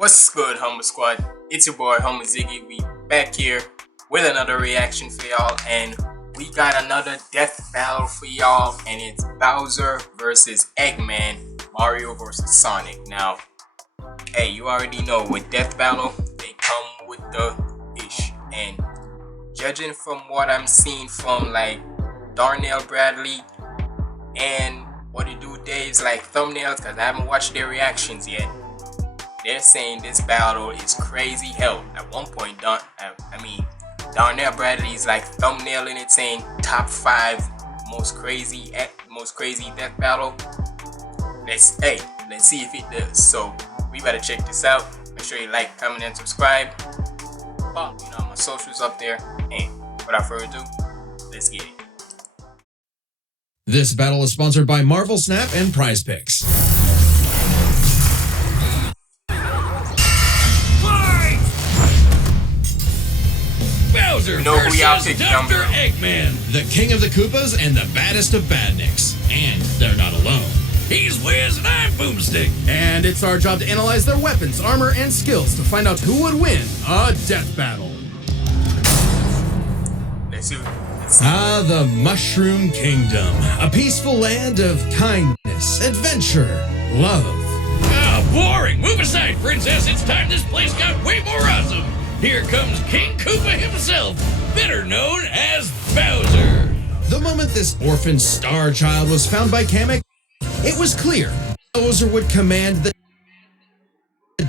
What's good, Humble Squad? It's your boy Humble Ziggy. We back here with another reaction for y'all, and we got another death battle for y'all, and it's Bowser versus Eggman, Mario versus Sonic. Now, hey, you already know with death battle, they come with the ish, and judging from what I'm seeing from like Darnell Bradley and what they do Dave's like thumbnails, because I haven't watched their reactions yet. They're saying this battle is crazy hell. At one point, Darnell Bradley's like thumbnailing it, saying top 5 most crazy death battle. Let's see if it does. So we better check this out. Make sure you like, comment, and subscribe. Follow my socials up there. And without further ado, let's get it. This battle is sponsored by Marvel Snap and Prize Picks. Bowser versus Dr. Eggman, the king of the Koopas and the baddest of badniks. And they're not alone. He's Wiz and I'm Boomstick. And it's our job to analyze their weapons, armor, and skills to find out who would win a death battle. Let's see. The Mushroom Kingdom. A peaceful land of kindness, adventure, love. Boring! Move aside, princess. It's time this place got way more awesome. Here comes King Koopa himself, better known as Bowser. The moment this orphan star child was found by Kamek, it was clear Bowser would command the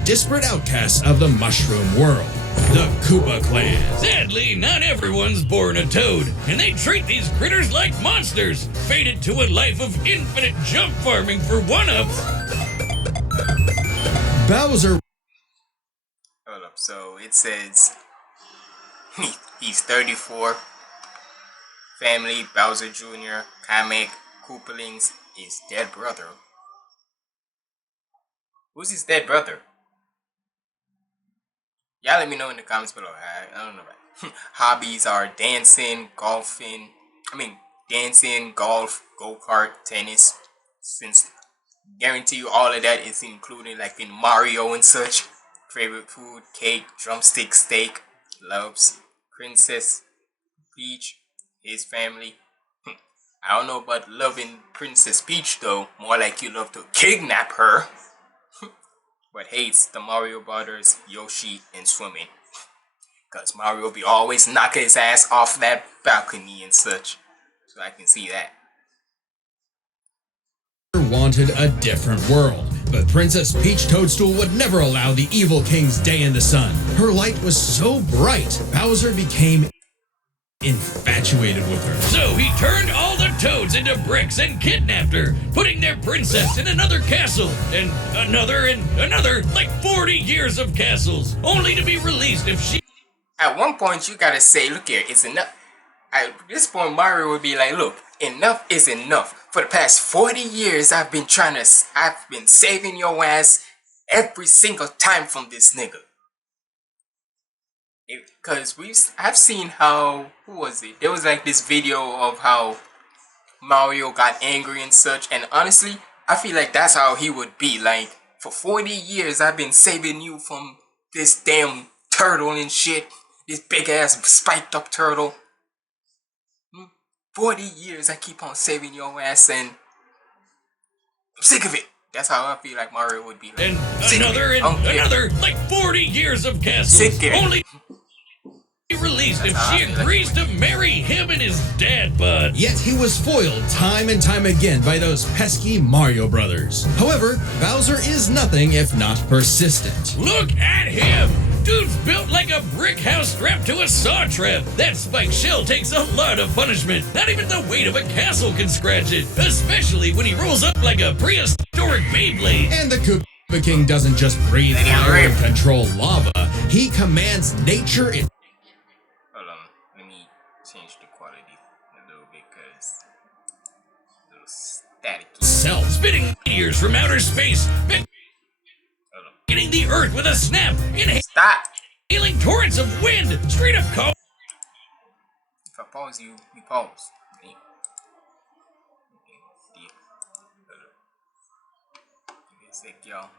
disparate outcasts of the Mushroom world, the Koopa clan. Sadly, not everyone's born a toad, and they treat these critters like monsters, fated to a life of infinite jump farming for one-ups. Bowser. Hold up, so it says he's 34. Family, Bowser Jr., Kamek, Koopalings, his dead brother. Who's his dead brother? Y'all let me know in the comments below. I don't know about hobbies are dancing, golf, go-kart, tennis. Since guarantee you all of that is included like in Mario and such. Favorite food, cake, drumstick, steak, loves, Princess Peach, his family. I don't know about loving Princess Peach though, more like you love to kidnap her. But hates the Mario Brothers, Yoshi, and swimming. Cause Mario be always knocking his ass off that balcony and such. So I can see that. Wanted a different world, but Princess Peach Toadstool would never allow the evil king's day in the sun. Her light was so bright, Bowser became infatuated with her. So he turned all the toads into bricks and kidnapped her, putting their princess in another castle, and another, like 40 years of castles, only to be released if she... At one point you gotta say, look here, it's enough. At this point Mario would be like, look, enough is enough. For the past 40 years I've been saving your ass every single time from this nigga. Because I've seen how, who was it? There was like this video of how Mario got angry and such, and honestly, I feel like that's how he would be. Like, for 40 years I've been saving you from this damn turtle and shit. This big ass spiked up turtle. 40 years I keep on saving your ass and I'm sick of it. That's how I feel like Mario would be. Like, and another, like 40 years of castles, only released if she agrees to marry him and his dad bud. Yet he was foiled time and time again by those pesky Mario brothers. However, Bowser is nothing if not persistent. Look at him! Dude's built like a brick house strapped to a saw trap. That spiked shell takes a lot of punishment. Not even the weight of a castle can scratch it, especially when he rolls up like a prehistoric Beyblade. And the Koopa King doesn't just breathe fire and control lava. He commands nature in... Hold on, let me change the quality a little bit because a little staticky. Self spitting meteors from outer space. Hitting the earth with a snap, inhaling torrents of wind, straight up cold. If I pause you pause. Give me a sec, y'all.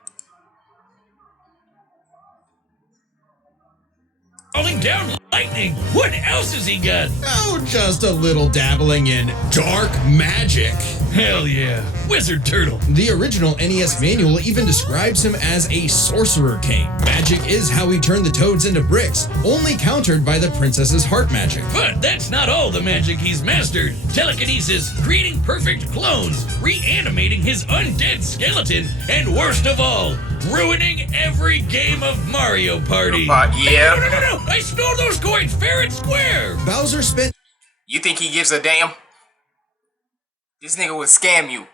down lightning. What else has he got? Oh, just a little dabbling in dark magic. Hell yeah, Wizard Turtle. The original NES manual even describes him as a sorcerer king. Magic is how he turned the toads into bricks, only countered by the princess's heart magic. But that's not all the magic he's mastered. Telekinesis, creating perfect clones, reanimating his undead skeleton, and worst of all, ruining every game of Mario Party. Yeah. No, I stole those coins fair and square. Bowser spent You think he gives a damn? This nigga would scam you.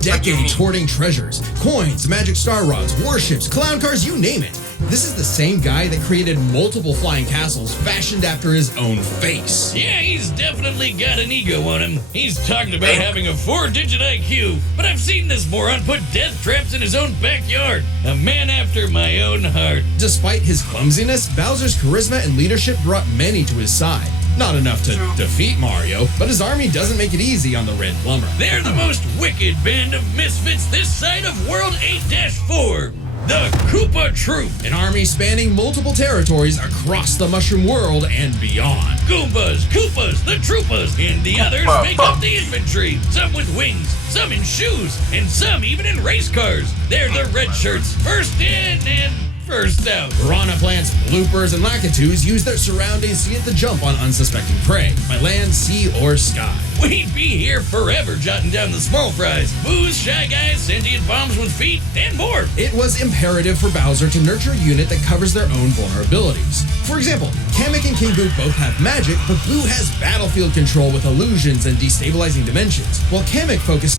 decades hoarding treasures, coins, magic star rods, warships, clown cars, you name it. This is the same guy that created multiple flying castles fashioned after his own face. Yeah, he's definitely got an ego on him. He's talking about having a 4-digit IQ, but I've seen this moron put death traps in his own backyard. A man after my own heart. Despite his clumsiness, Bowser's charisma and leadership brought many to his side. Not enough to defeat Mario, but his army doesn't make it easy on the Red Plumber. They're the most wicked band of misfits this side of World 8-4. The Koopa Troop. An army spanning multiple territories across the Mushroom World and beyond. Goombas, Koopas, the Troopas, and the others make up the infantry. Some with wings, some in shoes, and some even in race cars. They're the red shirts, first in and first out. Piranha plants, bloopers, and lakitus use their surroundings to get the jump on unsuspecting prey, by land, sea, or sky. We'd be here forever jotting down the small fries. Booze, shy guys, sentient bombs with feet, and more. It was imperative for Bowser to nurture a unit that covers their own vulnerabilities. For example, Kamek and King Boo both have magic, but Boo has battlefield control with illusions and destabilizing dimensions, while Kamek focuses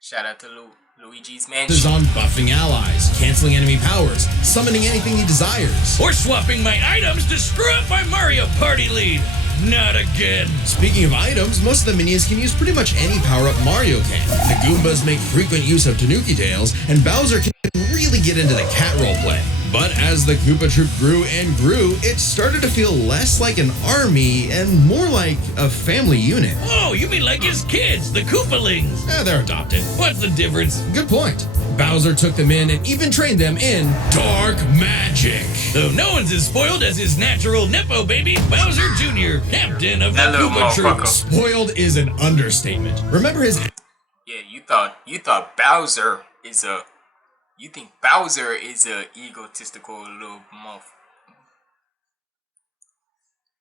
Shout out to Luigi's Mansion. on buffing allies, canceling enemy powers, summoning anything he desires. Or swapping my items to screw up my Mario Party lead. Not again. Speaking of items, most of the minions can use pretty much any power-up Mario can. The Goombas make frequent use of Tanuki tails, and Bowser can really get into the cat roleplay. But as the Koopa Troop grew and grew, it started to feel less like an army and more like a family unit. Oh, you mean like his kids, the Koopalings? They're adopted. What's the difference? Good point. Bowser took them in and even trained them in dark magic. Though no one's as spoiled as his natural Nepo baby, Bowser Jr., captain of the That little Koopa Troop. motherfucker. Spoiled is an understatement. Remember his Yeah, you thought Bowser is a. You think Bowser is a egotistical little muff.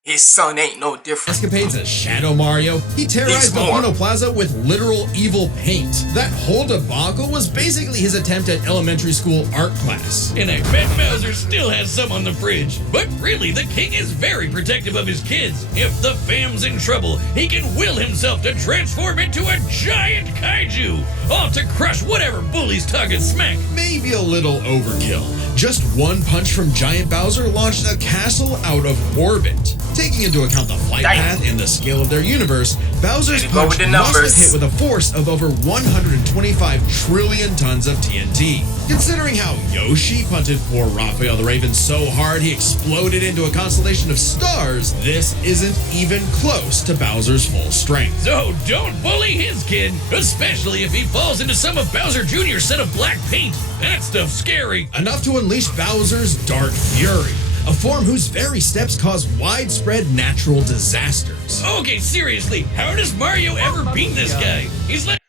His son ain't no different. escapades as Shadow Mario, he terrorized He's more. Volcano Plaza with literal evil paint. That whole debacle was basically his attempt at elementary school art class. And I bet Bowser still has some on the fridge. But really, the king is very protective of his kids. If the fam's in trouble, he can will himself to transform into a giant kaiju, all to crush whatever bully's talking smack. Maybe a little overkill. Just one punch from Giant Bowser launched a castle out of orbit. Taking into account the flight Damn. path and the scale of their universe, Bowser's Way to go punch with the must have numbers. hit with a force of over 125 trillion tons of TNT. Considering how Yoshi punted poor Raphael the Raven so hard he exploded into a constellation of stars, this isn't even close to Bowser's full strength. So don't bully his kid, especially if he falls into some of Bowser Jr.'s set of black paint. That stuff's scary. Enough to unleash Bowser's Dark Fury, a form whose very steps cause widespread natural disasters. Okay, seriously, how does Mario ever beat this guy? He's like...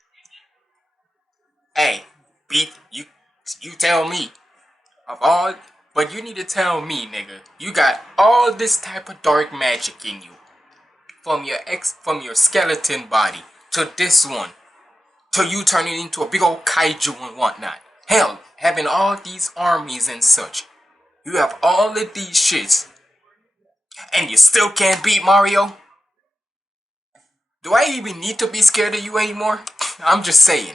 Hey, beat you tell me of all, but you need to tell me, nigga. You got all this type of dark magic in you, from your skeleton body to this one, to you turning into a big old kaiju and whatnot. Hell, having all these armies and such. You have all of these shits, and you still can't beat Mario? Do I even need to be scared of you anymore? I'm just saying.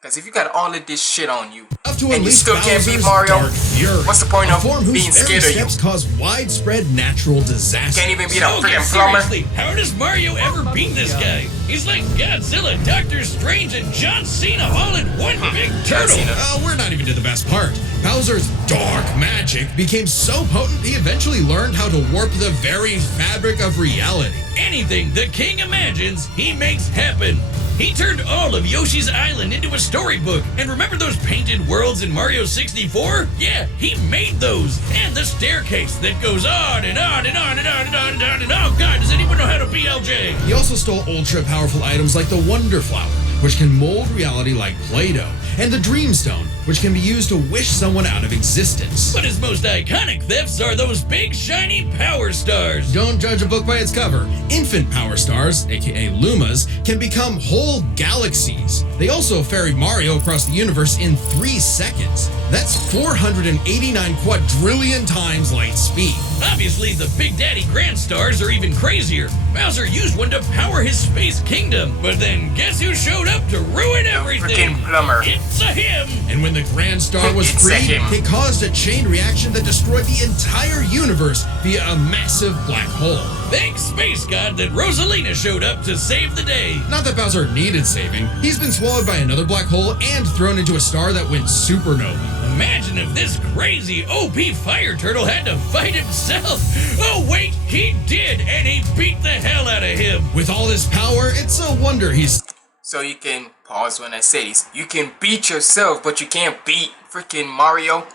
Because if you got all of this shit on you, Enough to and you unleash still can't beat Bowser's Mario, Dark Fury, what's the point a of form whose being very scared of you? steps cause widespread natural disasters. Can't even beat a Okay, freaking plumber? seriously, how does Mario ever beat this guy? He's like Godzilla, Doctor Strange, and John Cena all in one big turtle. Cena. We're not even to the best part. Bowser's dark magic became so potent he eventually learned how to warp the very fabric of reality. Anything the king imagines, he makes happen. He turned all of Yoshi's Island into a storybook. And remember those painted worlds in Mario 64? Yeah, he made those. And the staircase that goes on and on and on and on and on and on and on. Oh God, does anyone know how to BLJ? He also stole ultra-powerful items like the Wonder Flower, which can mold reality like Play-Doh, and the Dream Stone, which can be used to wish someone out of existence. But his most iconic thefts are those big shiny power stars. Don't judge a book by its cover. Infant power stars, aka Lumas, can become whole galaxies. They also ferry Mario across the universe in 3 seconds. That's 489 quadrillion times light speed. Obviously, the Big Daddy Grand Stars are even crazier. Bowser used one to power his space kingdom, but then guess who showed up to ruin everything? Freaking plumber. It's a him! And when the Grand Star was It's a freed, him. it caused a chain reaction that destroyed the entire universe via a massive black hole. Thanks, Space God, that Rosalina showed up to save the day. Not that Bowser needed saving. He's been swallowed by another black hole and thrown into a star that went supernova. Imagine if this crazy OP fire turtle had to fight himself. Oh wait, he did, and he beat the hell out of him. With all this power, it's a wonder he's... So you can pause when I say this. You can beat yourself, but you can't beat freaking Mario.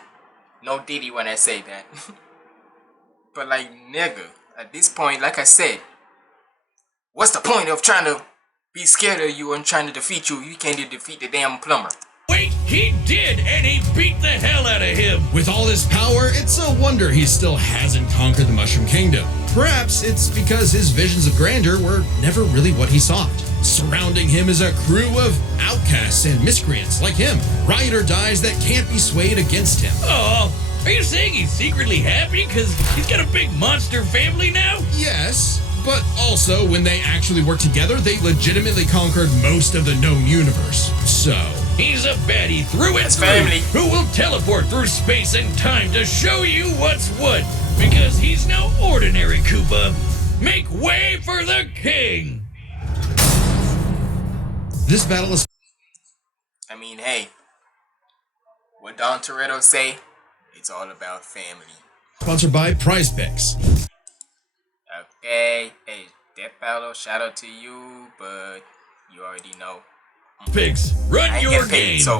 No Diddy when I say that. But like, nigga, at this point, like I said, what's the point of trying to be scared of you and trying to defeat you? You can't even defeat the damn plumber. Wait, he did, and he beat the hell out of him. With all this power, it's a wonder he still hasn't conquered the Mushroom Kingdom. Perhaps it's because his visions of grandeur were never really what he sought. Surrounding him is a crew of outcasts and miscreants like him, ride or dies that can't be swayed against him. Oh, are you saying he's secretly happy because he's got a big monster family now? Yes, but also when they actually work together, they legitimately conquered most of the known universe. So... he's a baddie through and That's through family. who will teleport through space and time to show you what's what. Because he's no ordinary Koopa. Make way for the king! this battle is I mean, hey, what Don Toretto say? It's all about family. sponsored by Prize Picks. Okay, hey, Death Battle, shout out to you, but you already know. Pigs, run I your get paid, game! so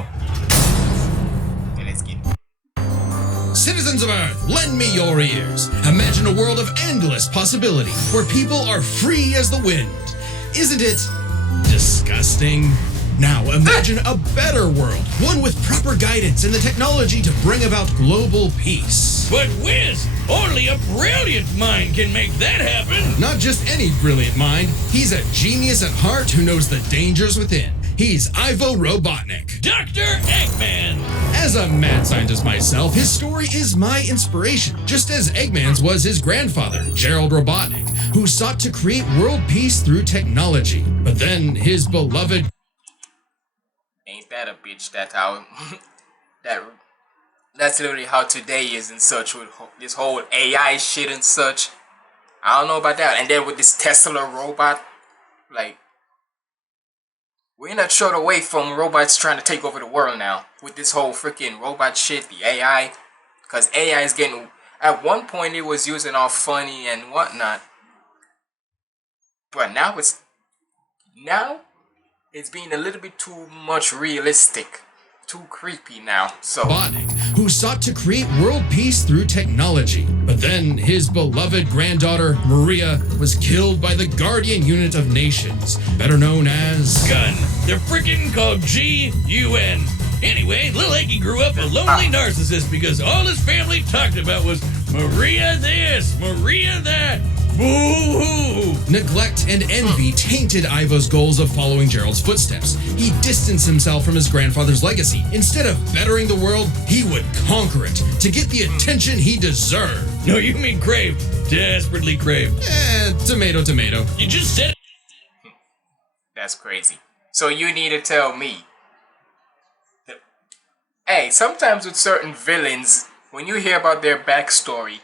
okay, let's get it. Citizens of Earth, lend me your ears. Imagine a world of endless possibility where people are free as the wind. Isn't it disgusting? Now imagine a better world, one with proper guidance and the technology to bring about global peace. But Wiz, only a brilliant mind can make that happen! Not just any brilliant mind, he's a genius at heart who knows the dangers within. He's Ivo Robotnik. Dr. Eggman! As a mad scientist myself, his story is my inspiration, just as Eggman's was his grandfather, Gerald Robotnik, who sought to create world peace through technology. But then his beloved... Ain't that a bitch? That's how that's literally how today is and such with this whole AI shit and such. I don't know about that. And then with this Tesla robot, like, we're not short away from robots trying to take over the world now with this whole freaking robot shit, the AI. Because AI is getting, at one point it was using all funny and whatnot, but now it's being a little bit too much realistic, too creepy now. So Robotnik, who sought to create world peace through technology. But then his beloved granddaughter, Maria, was killed by the Guardian Unit of Nations, better known as... Gun. They're freaking called G-U-N. Anyway, Lil Eggy grew up a lonely narcissist because all his family talked about was Maria this, Maria that. Boo-hoo! Neglect and envy tainted Ivo's goals of following Gerald's footsteps. He distanced himself from his grandfather's legacy. Instead of bettering the world, he would conquer it to get the attention he deserved. No, you mean craved. Desperately craved. Tomato, tomato. You just said it. that's crazy. So you need to tell me. Hey, sometimes with certain villains, when you hear about their backstory,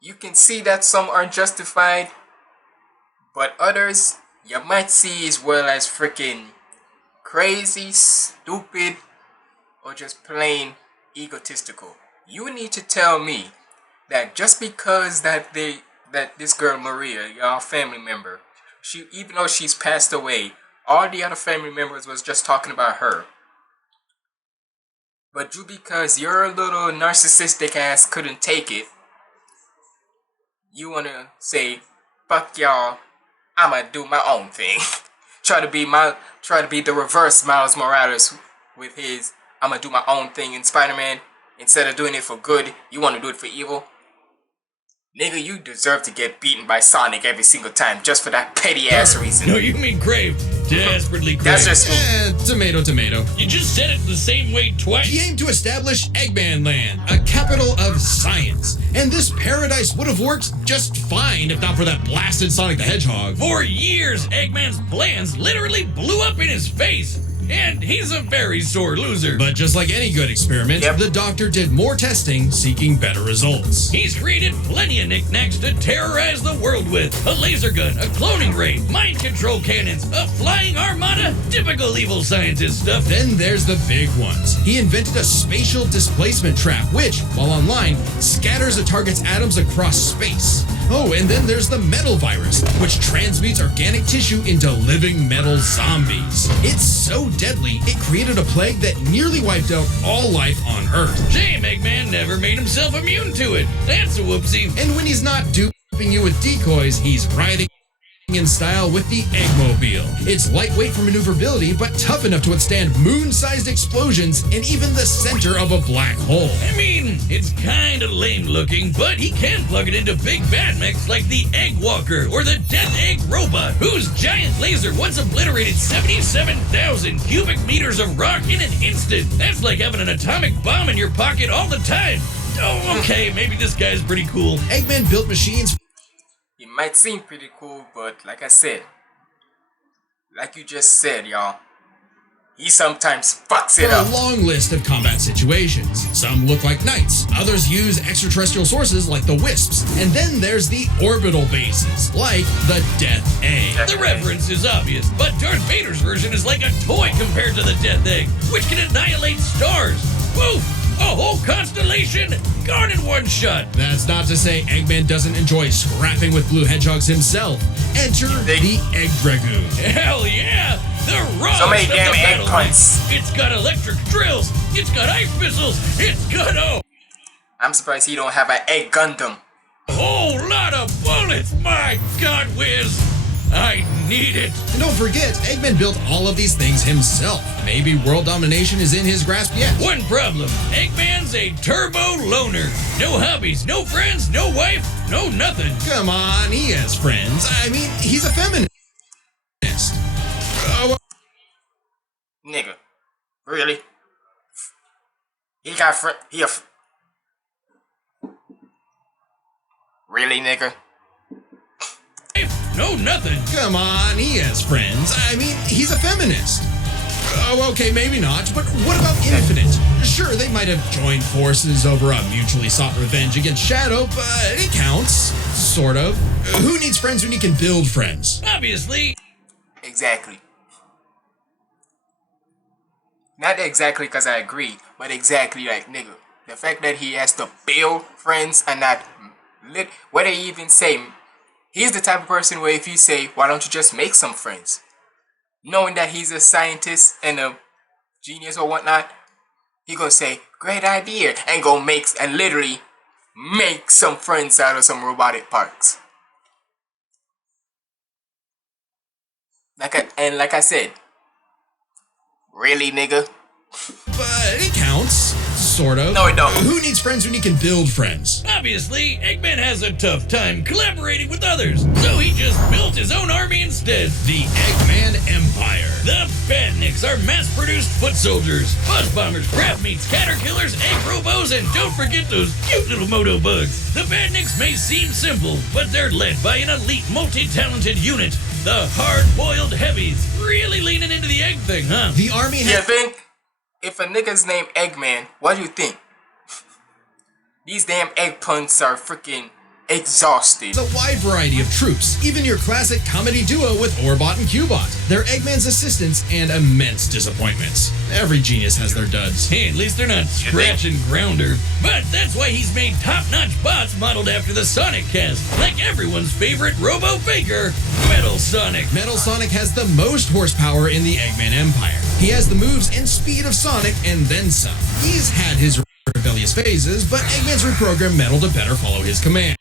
you can see that some are justified, but others you might see as well as freaking crazy, stupid, or just plain egotistical. You need to tell me that just because that this girl Maria, your family member, even though she's passed away, all the other family members was just talking about her. But you, because your little narcissistic ass couldn't take it, you wanna say, fuck y'all, I'ma do my own thing. try to be the reverse Miles Morales with his I'ma do my own thing in Spider-Man. Instead of doing it for good, you wanna do it for evil. Nigga, you deserve to get beaten by Sonic every single time just for that petty ass reason. No, you mean crave. Desperately crave. That's just me. Tomato, tomato. You just said it the same way twice. He aimed to establish Eggman Land, a capital of science. And this paradise would have worked just fine if not for that blasted Sonic the Hedgehog. For years, Eggman's plans literally blew up in his face. And he's a very sore loser. But just like any good experiment, the doctor did more testing, seeking better results. He's created plenty of knickknacks to terrorize the world with. A laser gun, a cloning ray, mind control cannons, a flying armada, typical evil scientist stuff. Then there's the big ones. He invented a spatial displacement trap, which, while online, scatters a target's atoms across space. Oh, and then there's the metal virus, which transmutes organic tissue into living metal zombies. It's so deadly, it created a plague that nearly wiped out all life on Earth. Shame Eggman never made himself immune to it. That's a whoopsie. And when he's not duping you with decoys, he's riding in style with the Eggmobile. It's lightweight for maneuverability, but tough enough to withstand moon-sized explosions in even the center of a black hole. I mean, it's kinda lame looking, but he can plug it into big bad mechs like the Egg Walker or the Death Egg Robot, whose giant laser once obliterated 77,000 cubic meters of rock in an instant. That's like having an atomic bomb in your pocket all the time. Oh, okay, maybe this guy's pretty cool. Eggman built machines. It might seem pretty cool, but like I said, like you just said, y'all, he sometimes fucks it For up. a long list of combat situations. Some look like knights, others use extraterrestrial sources like the Wisps, and then there's the orbital bases, like the Death Egg. The reference is obvious, but Darth Vader's version is like a toy compared to the Death Egg, which can annihilate stars. Woof! A whole constellation gone in one shot. That's not to say Eggman doesn't enjoy scrapping with blue hedgehogs himself. Enter the Egg Dragoon. Hell yeah! The raw So many of the damn egg battle punts. line. It's got electric drills. It's got ice missiles. It's got I'm surprised he don't have an egg Gundam. a whole lot of bullets. My God, Wiz, I need it. And don't forget, Eggman built all of these things himself. Maybe world domination is in his grasp yet. One problem: Eggman's a turbo loner. No hobbies, no friends, no wife, no nothing. Come on, he has friends. I mean, he's a feminist. Nigga. Really? He got Really, nigga? No nothing. Come on, he has friends. I mean, he's a feminist. Oh, okay, maybe not, but what about Infinite? Sure, they might have joined forces over a mutually sought revenge against Shadow, but it counts. Sort of. Who needs friends when you can build friends? Obviously. Exactly. Not exactly because I agree, but exactly like, nigga. The fact that he has to build friends and not what they even say, he's the type of person where if you say, why don't you just make some friends? Knowing that he's a scientist and a genius or whatnot, he gonna say, great idea, and go literally make some friends out of some robotic parts. Like I said, really, nigga? But it counts. Sort of. No, it don't. Who needs friends when you can build friends? Obviously, Eggman has a tough time collaborating with others, so he just built his own army instead. The Eggman Empire. The Badniks are mass-produced foot soldiers, buzz bombers, crab meats, caterpillars, egg robos, and don't forget those cute little moto bugs. The Badniks may seem simple, but they're led by an elite, multi-talented unit. The hard-boiled heavies. Really leaning into the egg thing, huh? The army You think? If a nigga's named Eggman, what do you think? These damn egg puns are freaking exhausted. A wide variety of troops, even your classic comedy duo with Orbot and Cubot. They're Eggman's assistants and immense disappointments. Every genius has their duds. Hey, at least they're not Scratch and Grounder. But that's why he's made top-notch bots modeled after the Sonic cast, like everyone's favorite Robo-Faker, Metal Sonic. Metal Sonic has the most horsepower in the Eggman Empire. He has the moves and speed of Sonic and then some. He's had his rebellious phases, but Eggman's reprogrammed Metal to better follow his commands.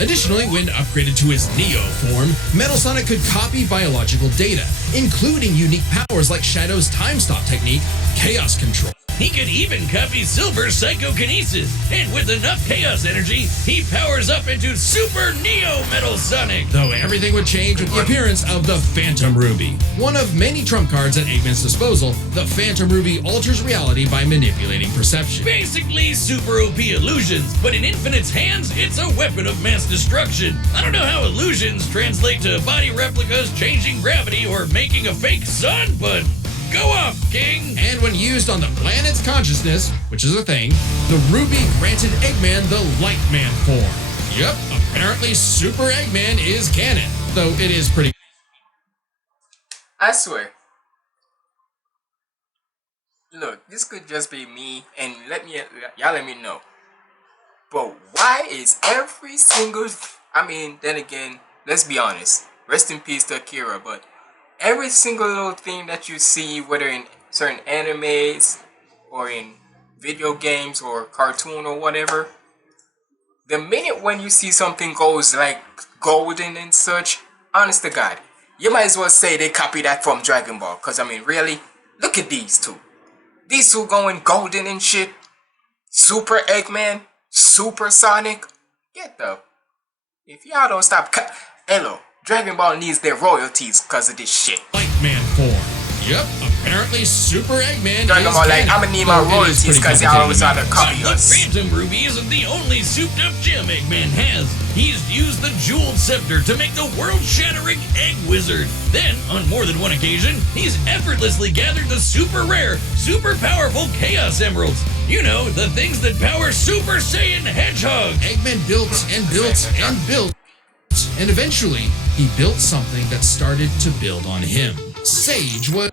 Additionally, when upgraded to his Neo form, Metal Sonic could copy biological data, including unique powers like Shadow's time stop technique, Chaos Control. He could even copy Silver's psychokinesis, and with enough chaos energy, he powers up into Super Neo Metal Sonic. Though everything would change with the appearance of the Phantom Ruby. One of many trump cards at Eggman's disposal, the Phantom Ruby alters reality by manipulating perception. Basically super OP illusions, but in Infinite's hands, it's a weapon of mass destruction. I don't know how illusions translate to body replicas, changing gravity, or making a fake sun, but go off, King! And when used on the planet's consciousness, which is a thing, the Ruby granted Eggman the Light Man form. Yup, apparently Super Eggman is canon, though it is pretty. I swear. Look, this could just be me, and y'all let me know. But why is every single, then again, let's be honest. Rest in peace to Akira, but every single little thing that you see, whether in certain animes or in video games or cartoon or whatever, the minute when you see something goes like golden and such, honest to God, you might as well say they copied that from Dragon Ball. Because really, look at these two. These two going golden and shit. Super Eggman, Super Sonic. Get the... If y'all don't stop... Hello. Dragon Ball needs their royalties because of this shit. Light Man form. Yep, apparently Super Eggman Dragon is Ball, canon, I'ma need my though it is royalties pretty because y'all always try to complicated. copy The us. Phantom Ruby isn't the only souped-up gem Eggman has. He's used the Jeweled Scepter to make the world-shattering Egg Wizard. Then, on more than one occasion, he's effortlessly gathered the super rare, super powerful Chaos Emeralds. You know, the things that power Super Saiyan Hedgehog. Eggman built and built and built, and eventually he built something that started to build on him. Sage was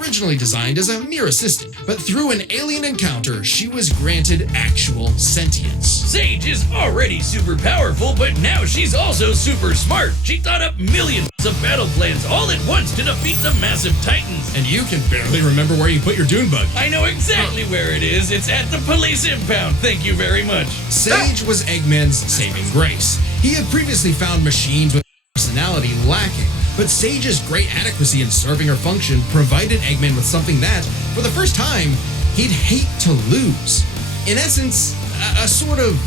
originally designed as a mere assistant, but through an alien encounter, she was granted actual sentience. Sage is already super powerful, but now she's also super smart. She thought up millions of battle plans all at once to defeat the massive titans. And you can barely remember where you put your dune bug. I know exactly where it is. It's at the police impound. Thank you very much. Sage was Eggman's saving grace. He had previously found machines with personality lacking, but Sage's great adequacy in serving her function provided Eggman with something that, for the first time, he'd hate to lose. In essence, a sort of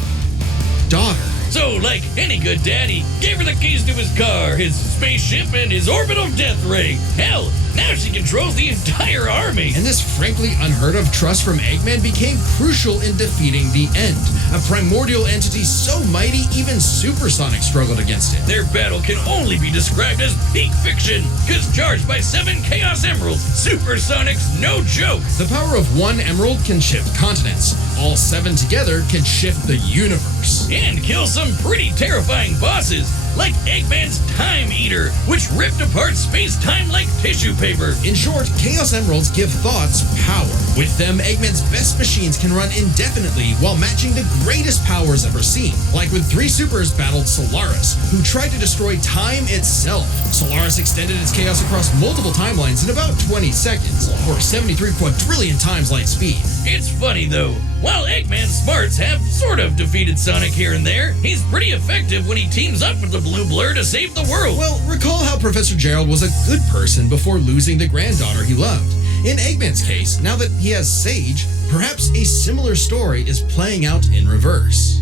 daughter. So, like any good daddy, gave her the keys to his car, his spaceship, and his orbital death ray. Hell, now she controls the entire army. And this frankly unheard of trust from Eggman became crucial in defeating the End, a primordial entity so mighty even Supersonic struggled against it. Their battle can only be described as peak fiction, because charged by 7 Chaos Emeralds, Supersonic's no joke. The power of one emerald can shift continents. All 7 together can shift the universe. And kill some pretty terrifying bosses, like Eggman's Time Eater, which ripped apart space-time like tissue paper. In short, Chaos Emeralds give thoughts power. With them, Eggman's best machines can run indefinitely while matching the greatest powers ever seen. Like when 3 supers battled Solaris, who tried to destroy time itself. Solaris extended its chaos across multiple timelines in about 20 seconds, or 73 quadrillion times light speed. It's funny though, while Eggman's smarts have sort of defeated Sonic here and there, he's pretty effective when he teams up with the Blue Blur to save the world. Well, recall how Professor Gerald was a good person before losing the granddaughter he loved. In Eggman's case, now that he has Sage, perhaps a similar story is playing out in reverse.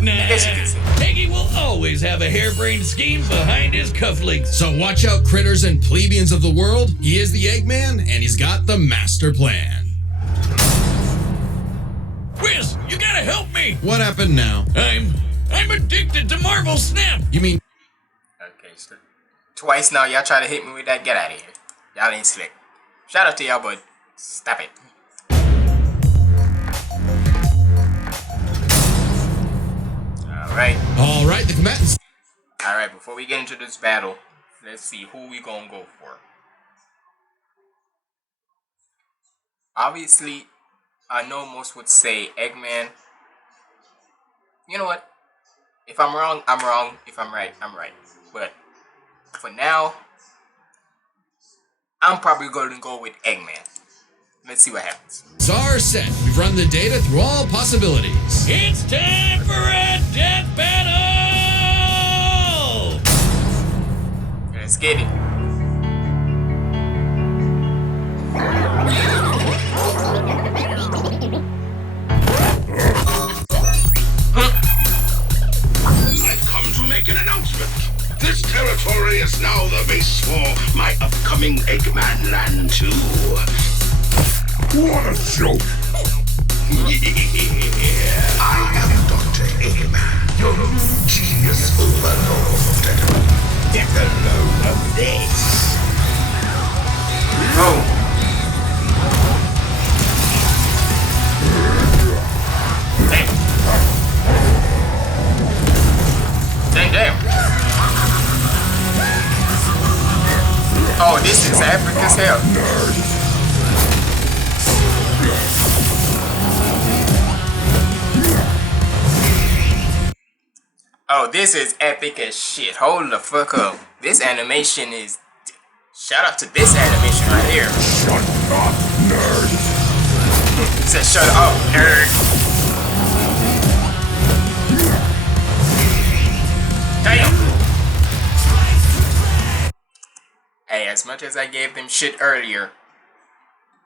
Nah, Eggy will always have a harebrained scheme behind his cufflinks. So watch out, critters and plebeians of the world. He is the Eggman, and he's got the master plan. Whiz, you gotta help me! What happened now? I'm addicted to Marvel Snap! You mean... Okay, so twice now y'all try to hit me with that. Get out of here. Y'all ain't slick. Shout out to y'all, but stop it. the combatants. Alright, before we get into this battle, let's see who we gonna go for. Obviously, I know most would say Eggman. You know what? If I'm wrong, I'm wrong. If I'm right, I'm right. But for now, I'm probably going to go with Eggman. Let's see what happens. Are set. We've run the data through all possibilities. It's time for a death battle! Let's get it. I've come to make an announcement. This territory is now the base for my upcoming Eggman Land 2. What a joke! I am Dr. Eggman, your new genius overlord. Get a load of this. Oh. Damn. Oh, this is epic as hell. Oh, this is epic as shit. Hold the fuck up. This animation is... Shout out to this animation right here. Shut up, nerd! It says shut up, nerd. Damn. Hey, as much as I gave them shit earlier,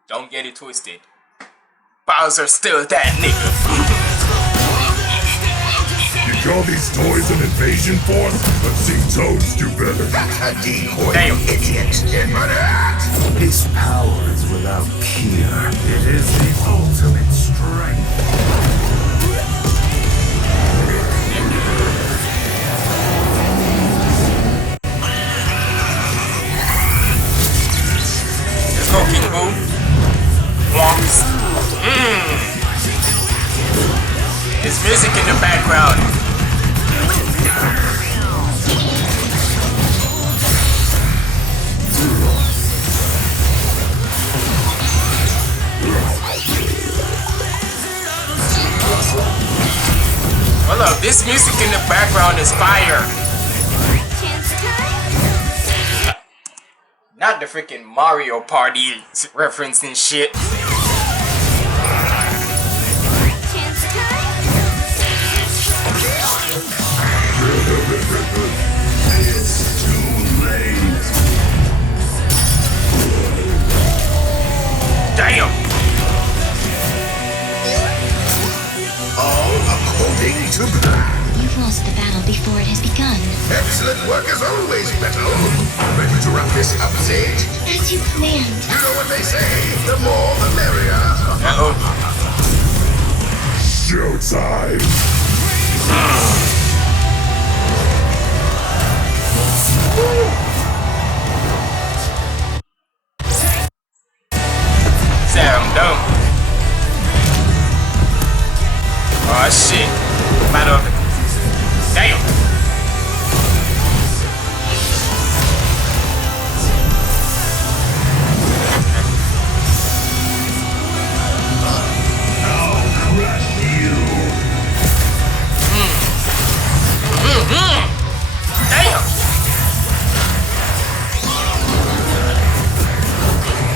don't get it twisted. Bowser's still that nigga. You call these toys an invasion force? Let's see Toads do better. That's a decoy, Damn. idiot. His power is without peer. It is the ultimate strength. Let's go, King Boo. Womps. There's music in the background. Hold up, this music in the background is fire. Not the freaking Mario Party reference and shit. It's too late. Damn. All according to plan. You've lost the battle before it has begun. Excellent work as always, Beto. Ready to wrap this up, Zed? As you command. You know what they say, the more the merrier. Uh-oh. Showtime. Sound dumb. Oh shit. Battle of the... Damn. Damn.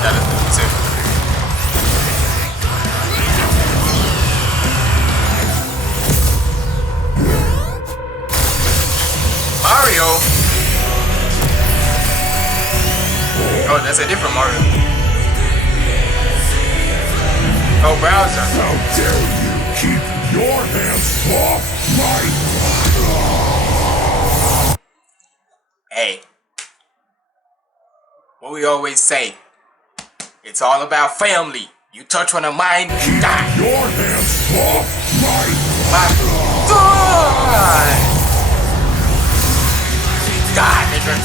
That is sick. Mario. Oh, that's a different Mario. Oh, Bowser. How dare you keep your hands off my... Hey, what we always say, it's all about family. You touch one of mine, you die. Your hands off my... My God! God, nigga.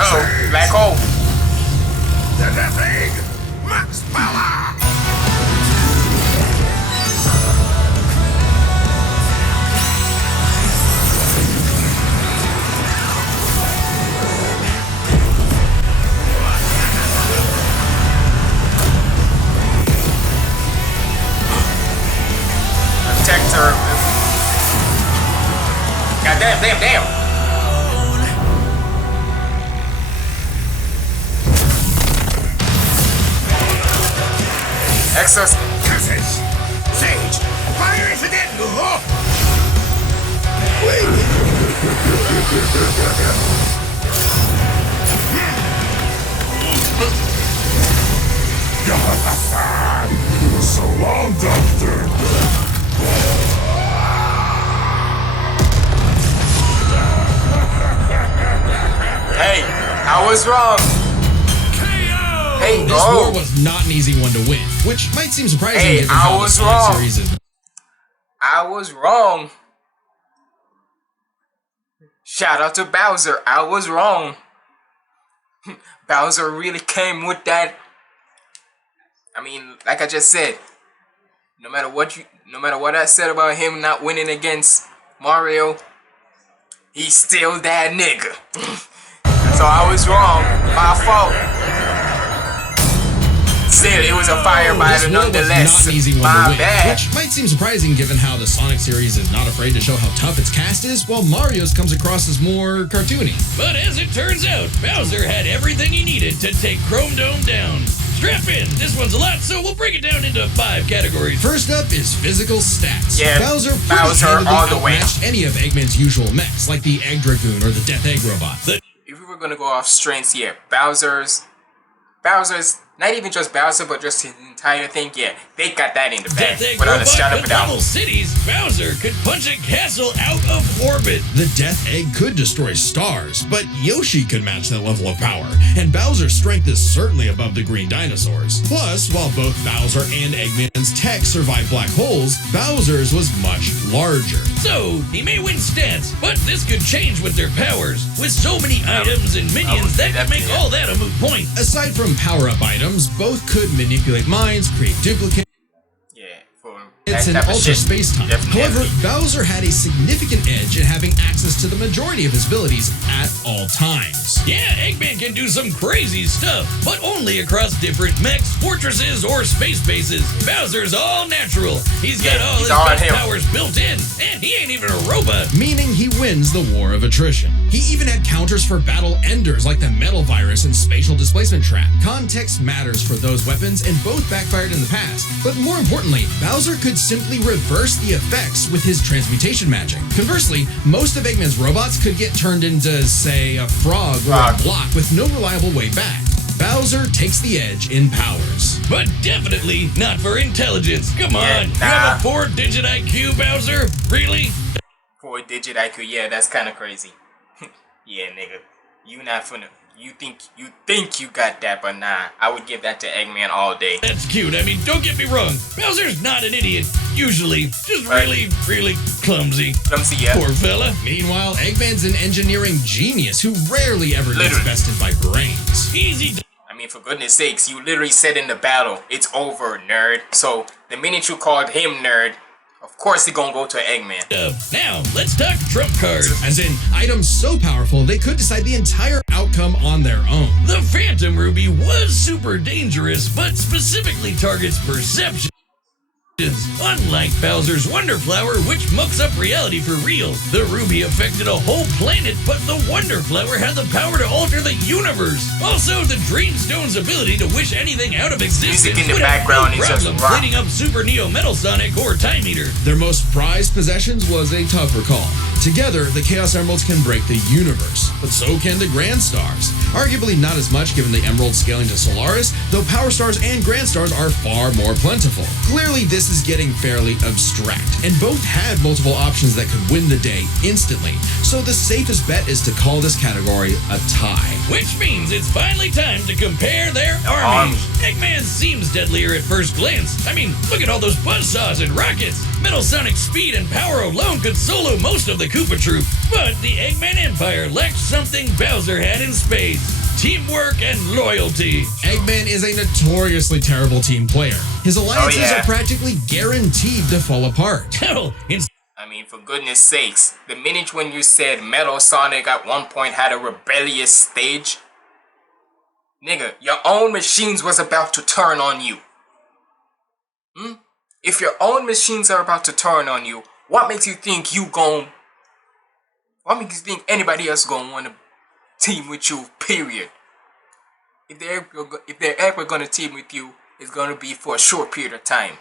Uh-oh, black hole. The thing! Max power! damn. Exos. Curses! Sage! Fire is again! So long, Doctor. Hey, I was wrong. Hey, This war was not an easy one to win, which might seem surprising Hey, given I how the was Sonic wrong. series is. I was wrong. Shout out to Bowser. I was wrong. Bowser really came with that. I mean, like I just said, no matter what I said about him not winning against Mario, he's still that nigga. So I was wrong. My fault. Still, it was a fire This battle war was nonetheless. not an easy one My to win, bad. which might seem surprising given how the Sonic series is not afraid to show how tough its cast is, while Mario's comes across as more cartoony. But as it turns out, Bowser had everything he needed to take Chrome Dome down. Strap in, this one's a lot, so we'll break it down into 5 categories. First up is physical stats. Yeah, Bowser Bowser handedly all the way. outmatched any of Eggman's usual mechs, like the Egg Dragoon or the Death Egg Robot. If we were gonna go off strengths, yeah, Bowser's not even just Bowser, but just his entire thing, yeah, they got that in the bag Death Egg without a Robot shadow of a could doubt. level cities. Bowser could punch a castle out of orbit. The Death Egg could destroy stars, but Yoshi could match that level of power, and Bowser's strength is certainly above the green dinosaurs. Plus, while both Bowser and Eggman's tech survived black holes, Bowser's was much larger. So, he may win stats, but this could change with their powers. With so many items and minions, that could make all that a moot point. Aside from power-up items, both could manipulate minds, create duplicates, Yeah, for and that type of alter shit. space-time. Definitely. However, Bowser had a significant edge in having access to the majority of his abilities at all times. Yeah, Eggman can do some crazy stuff, but only across different mechs, fortresses, or space bases. Bowser's all natural. He's got Yeah, all he's his all best him. powers built in, and he ain't even a robot. Meaning he wins the war of attrition. He even had counters for battle enders like the metal virus and spatial displacement trap. Context matters for those weapons, and both backfired in the past. But more importantly, Bowser could simply reverse the effects with his transmutation magic. Conversely, most of Eggman's robots could get turned into, say, a frog or a block with no reliable way back. Bowser takes the edge in powers. But definitely not for intelligence. Come on, Yeah, you have a nah. 4-digit IQ, Bowser? Really? 4-digit IQ, yeah, that's kind of crazy. Yeah, nigga, you not finna. You think you got that, but nah. I would give that to Eggman all day. That's cute. I mean, don't get me wrong. Bowser's not an idiot. Usually, just really, really clumsy. Clumsy, yeah. Poor fella. Meanwhile, Eggman's an engineering genius who rarely ever gets Literally. bested by brains. Easy. I mean, for goodness sakes, you literally said in the battle, it's over, nerd. So the minute you called him nerd, of course he gonna go to Eggman. Now, let's talk trump cards. As in, items so powerful they could decide the entire outcome on their own. The Phantom Ruby was super dangerous, but specifically targets perception. Unlike Bowser's Wonder Flower, which mucks up reality for real, the Ruby affected a whole planet, but the Wonder Flower had the power to alter the universe. Also, the Dreamstone's ability to wish anything out of existence Music in the would have background no is just problem rock. cleaning up Super Neo Metal Sonic or Time Eater. Their most prized possessions was a tougher call. Together, the Chaos Emeralds can break the universe, but so can the Grand Stars. Arguably not as much given the Emerald scaling to Solaris, though Power Stars and Grand Stars are far more plentiful. Clearly, this is getting fairly abstract, and both had multiple options that could win the day instantly, so the safest bet is to call this category a tie. Which means it's finally time to compare their armies. Eggman seems deadlier at first glance. I mean, look at all those buzzsaws and rockets. Metal Sonic speed and power alone could solo most of the Koopa troop. But the Eggman Empire lacked something Bowser had in spades. Teamwork and loyalty. Eggman is a notoriously terrible team player. His alliances yeah. are practically guaranteed to fall apart. Hell, I mean, for goodness sakes, the minute when you said Metal Sonic at one point had a rebellious stage, nigga, your own machines was about to turn on you. If your own machines are about to turn on you, what makes you think you gon' What makes you think anybody else gonna want to team with you? Period. If they're ever gonna team with you, it's gonna be for a short period of time.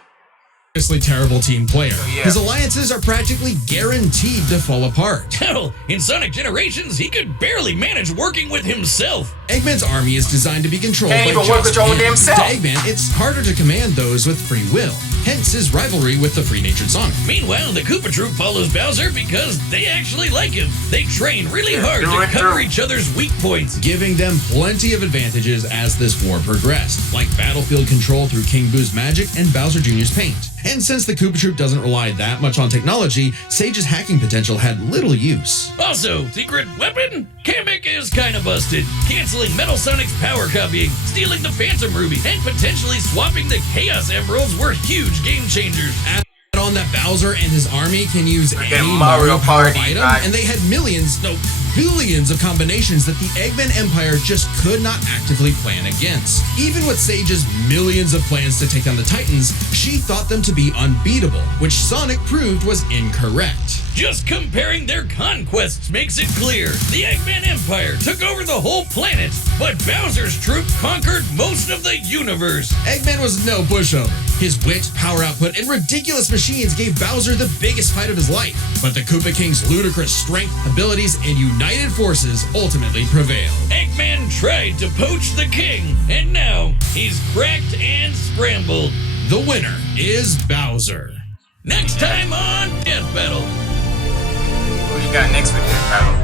Terrible team player. Yeah. His alliances are practically guaranteed to fall apart. Hell, in Sonic Generations, he could barely manage working with himself. Eggman's army is designed to be controlled Can't by even work with just your own him. damn self. To Eggman, it's harder to command those with free will. Hence his rivalry with the free-natured Sonic. Meanwhile, the Koopa Troop follows Bowser because they actually like him. They train really hard to cover each other's weak points, giving them plenty of advantages as this war progressed, like battlefield control through King Boo's magic and Bowser Jr.'s paint. And since the Koopa Troop doesn't rely that much on technology, Sage's hacking potential had little use. Also, secret weapon? Kamek is kinda busted, canceling Metal Sonic's power copying, stealing the Phantom Ruby, and potentially swapping the Chaos Emeralds were huge game changers. Add on that Bowser and his army can use any Mario Party item, guys. and they had billions of combinations that the Eggman Empire just could not actively plan against. Even with Sage's millions of plans to take down the Titans, she thought them to be unbeatable, which Sonic proved was incorrect. Just comparing their conquests makes it clear. The Eggman Empire took over the whole planet, but Bowser's troop conquered most of the universe. Eggman was no pushover. His wit, power output, and ridiculous machines gave Bowser the biggest fight of his life. But the Koopa King's ludicrous strength, abilities, and united forces ultimately prevailed. Eggman tried to poach the king, and now he's cracked and scrambled. The winner is Bowser. Next time on Death Battle. What do you got next for Death Battle?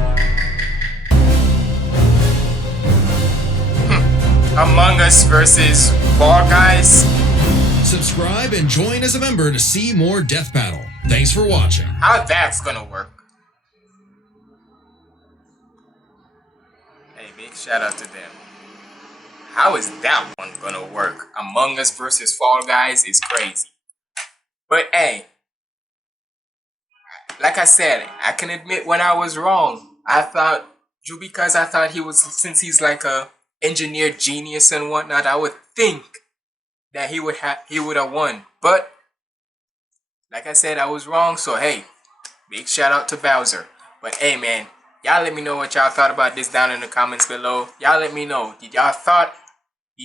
Among Us versus Fall Guys. Subscribe and join as a member to see more Death Battle. Thanks for watching. How that's gonna work? Hey, big shout out to them. How is that one gonna work? Among Us versus Fall Guys is crazy. But hey, like I said, I can admit when I was wrong. I thought because I thought he was, since he's like a engineer genius and whatnot, I would think that he would have won. But like I said, I was wrong. So hey, big shout out to Bowser. But hey man, y'all let me know what y'all thought about this down in the comments below. Y'all let me know. Did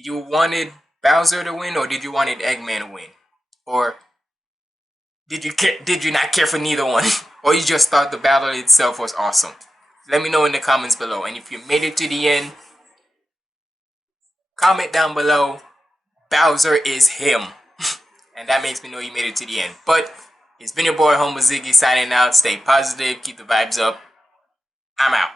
you wanted Bowser to win, or did you wanted Eggman to win? Or did you not care for neither one? Or you just thought the battle itself was awesome? Let me know in the comments below. And if you made it to the end, comment down below, Bowser is him. And that makes me know you made it to the end. But it's been your boy Homo Ziggy signing out. Stay positive, keep the vibes up. I'm out.